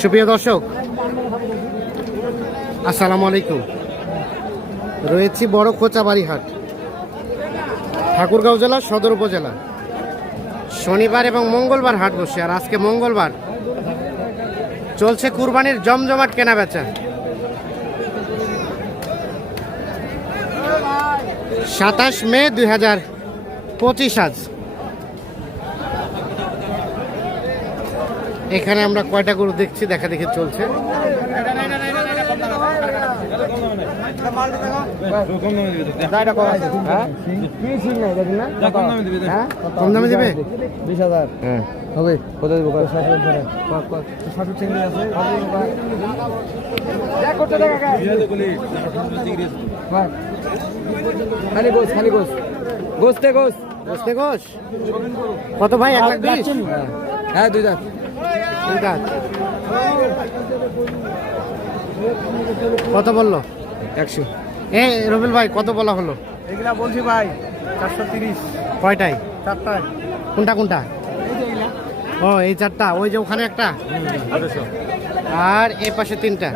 সুপ্রিয় দর্শক, আসসালামু আলাইকুম। রয়েছি বড় কোচাবাড়ি হাট ঠাকুরগাঁও জেলা, সদর উপজেলা। শনিবার এবং মঙ্গলবার হাট বসে, আর আজকে মঙ্গলবার চলছে কুরবানির জমজমাট কেনা বেচা সাতাশ মে দুই হাজার পঁচিশ আজ। এখানে আমরা কয়টা গরু দেখছি দেখা দেখে চলছে। কম দামে দেবে? বিশ হাজার হ্যাঁ। হবে। দেবো খালি গোস খালি গোস। গোসতে গোস। কত ভাই? এক লাখ হ্যাঁ দুই দাঁত। কত বলল? একশো। এ রবিল ভাই কত বলা হলো? এগুলা বলছি ভাই চারশো তিরিশ। কয়টায়? চারটায়। কোনটা কোনটা? ও এই চারটা। ওই যে ওখানে একটা? আর এ পাশে তিনটা।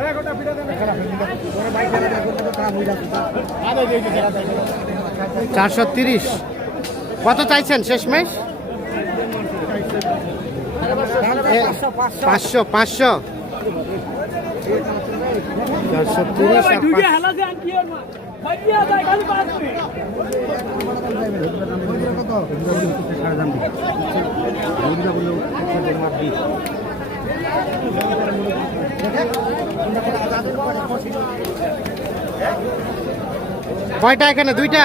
চারশো তিরিশ। কত চাইছেন? শেষমেশ? পাঁচশো পাঁচশো। চারশো তিরিশ কয়টা এখানে? দুইটা?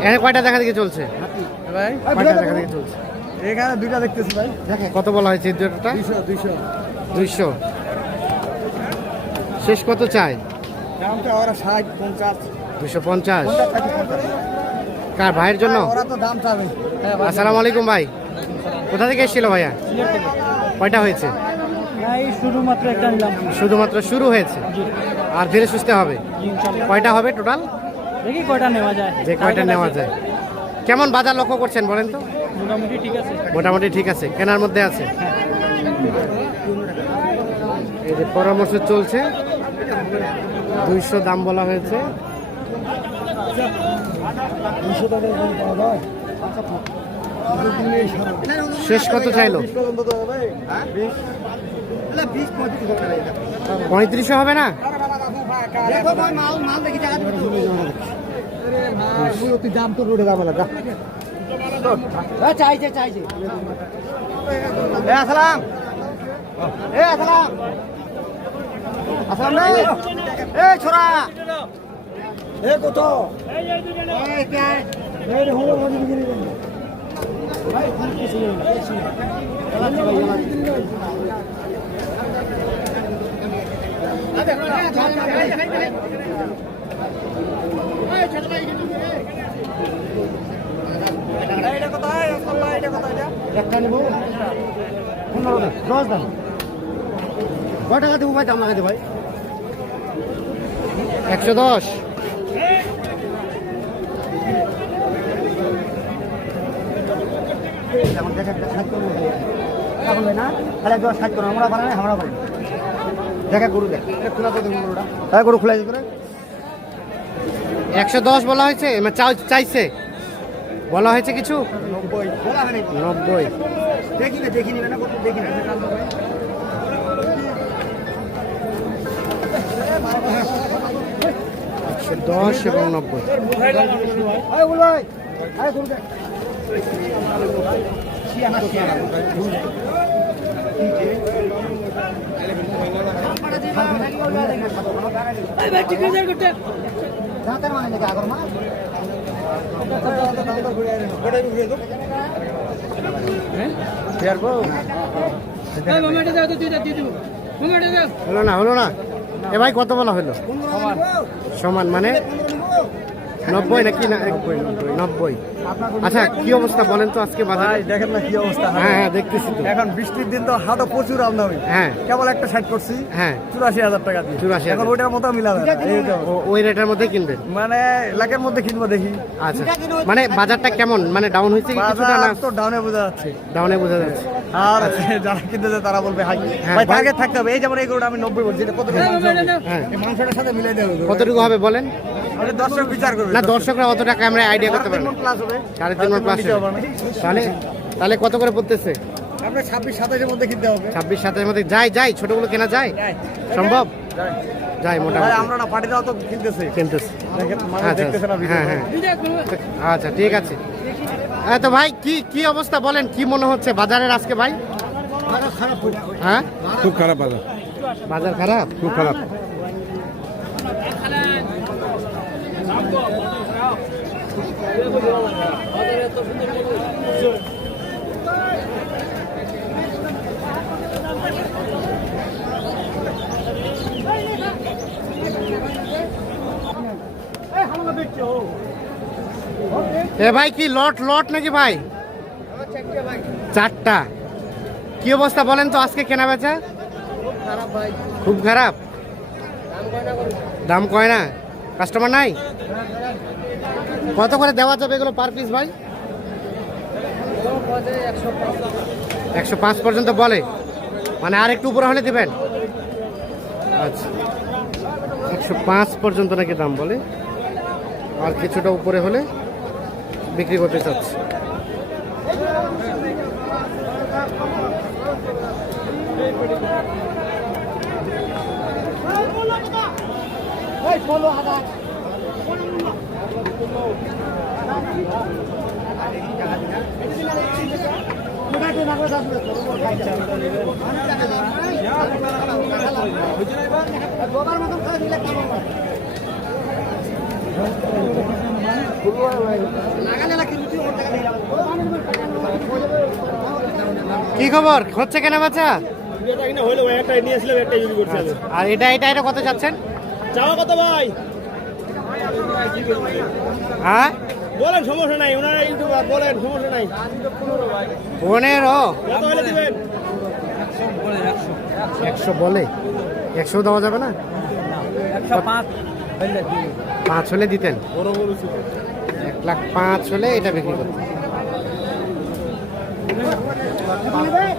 এখানে কয়টা দেখা দেখি চলছে? ভাই? কয়টা দেখা দেখি চলছে? এখানে দুইটা দেখতেছি ভাই। কত বলা হয়েছে দুটোটা দুইশো দুইশো। দুইশো। শেষ কত চাই? দামটা ওরা ষাট পঞ্চাশ। দুশো পঞ্চাশ। কার। ভাইয়ের জন্য? দাম চাবে। আসসালামু আলাইকুম ভাই। কোথা থেকে এসেছিল ভাইয়া? কয়টা হয়েছে? শুধুমাত্র শুধুমাত্র শুরু হয়েছে? আর ধীরে সুস্থে হবে? কয়টা হবে টোটাল দেখি কয়টা নেওয়া যায়। যে কয়টা নেওয়া যায়। কেমন বাজার লক্ষ্য করছেন বলেন তো? মোটামুটি ঠিক আছে। মোটামুটি ঠিক আছে। কেনার মধ্যে আছে? এই যে পরামর্শ চলছে। দুইশো দাম বলা হয়েছে। শেষ কত চাইলো? পঁয়ত্রিশশো হবে না? দাম তো রোডে দাম লাগা চাইছে চাইছে এ আসসালাম। এ আসসালাম। আসসালাম রে। এ ছোরা এ কত ভাই একটা দশ। দেবো ভাই দাম ভাই একশো দশ ষাট করব না, তাহলে একবার ষাট করো আমরা বানাই আমরা বানাই। দেখা গরু দেখ। খোলা তো গরুটা হ্যাঁ গরু খোলা করে। একশো দশ বলা হয়েছে? মানে চাইছে। বলা হয়েছে কিছু? নব্বই। নব্বই। দেখি দেখি না কত দেখি না। একশো দশ এবং নব্বই। মা হলো না হলো না। এ ভাই কত বলা হলো? সমান মানে? নব্বই নাকি না নব্বই আচ্ছা কি অবস্থা বলেন তো আজকে বাজারে? দেখেন না কি অবস্থা। হ্যাঁ হ্যাঁ দেখতেছি তো। এখন বৃষ্টির দিন তো হাটও প্রচুর আমদানি। হ্যাঁ। কেবল একটা সাইড করছি হ্যাঁ। চুরাশি হাজার টাকা দিয়ে। 84,000 এখন ওইটার মতো মিলাবে ওই রেটের মধ্যে কিনবেন? মানে লাখের মধ্যে কিনবো দেখি। আচ্ছা মানে বাজারটা কেমন? মানে ডাউন হয়েছে কি কিছুটা না? তো ডাউনে বোঝা যাচ্ছে। ডাউনে বোঝা যাচ্ছে। আর যারা কিনতে যায় তারা বলবে হাই। হ্যাঁ, ভাই টার্গেট থাকতে হবে। এই যেমন এই গরুটা আমি নব্বই বলছি এটা কত? হ্যাঁ। মাংসটার সাথে মিলাই দেবে। কতটুকু হবে বলেন? দর্শক বিচার করবে। না দর্শকরা অত টাকা আমরা আইডিয়া করতে পারব সাড়ে তিন মন প্লাস তাহলে তাহলে কত করে পড়তেছে? আপনার ছাব্বিশ সাতাশের মধ্যে কিনতে হবে। ছাব্বিশ সাতের মধ্যে যাই যাই ছোটগুলো কেনা যায়। সম্ভব? যাই। মোটামুটি। আমরা না পার্টি দাও তো কিনতেছে। কিনতেছে। আচ্ছা দেখতেছে না ভিডিও হ্যাঁ হ্যাঁ। আচ্ছা ঠিক আছে। হ্যাঁ তো ভাই কি কি অবস্থা বলেন? কি মনে হচ্ছে বাজারের আজকে ভাই? হ্যাঁ? খুব খারাপ বাজার। বাজার খারাপ? খুব খারাপ। এ ভাই কি লট লট নাকি ভাই? চারটা। কি অবস্থা বলেন তো আজকে কেনা বেচা? খুব খারাপ দাম কয় না? কাস্টমার নাই? কত করে দেওয়া যাবে এগুলো পার পিস ভাই? একশো পাঁচ পর্যন্ত বলে। মানে আর একটু উপরে হলে দেবেন? আচ্ছা। একশো পাঁচ পর্যন্ত নাকি দাম বলে? আর কিছুটা উপরে হলে বিক্রি করতে চাচ্ছি। কি খবর? হচ্ছে কেনা বেচা হইল ভাই একটা নিয়ে আসলাম একটা ইউজ করছে। আর এটা এটা এটা কত চাচ্ছেন? চাও কত ভাই। হ্যাঁ? বলেন সমস্যা নাই। ওনারা ইউটিউবার বলেন সমস্যা নাই। পনেরো। দিবেন। একশো বলে? একশো দেওয়া যাবে না? পাঁচ হলে দিতেন? এক লাখ পাঁচ হলে এটা বিক্রি করতেন।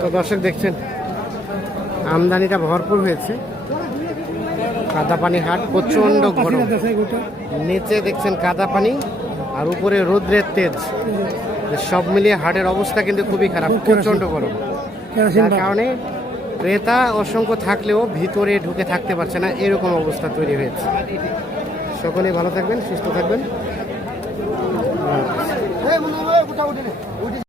তো দর্শক দেখছেন আমদানিটা ভরপুর হয়েছে। কাদা পানি হাট প্রচণ্ড গরম। নিচে দেখছেন কাদা পানি আর উপরে রোদ্রের তেজ। সব মিলিয়ে হাটের অবস্থা কিন্তু খুবই খারাপ প্রচণ্ড গরম। যার কারণে ক্রেতা অসংখ্য থাকলেও ভিতরে ঢুকে থাকতে পারছে না এরকম অবস্থা তৈরি হয়েছে। সকলেই ভালো থাকবেন সুস্থ থাকবেন।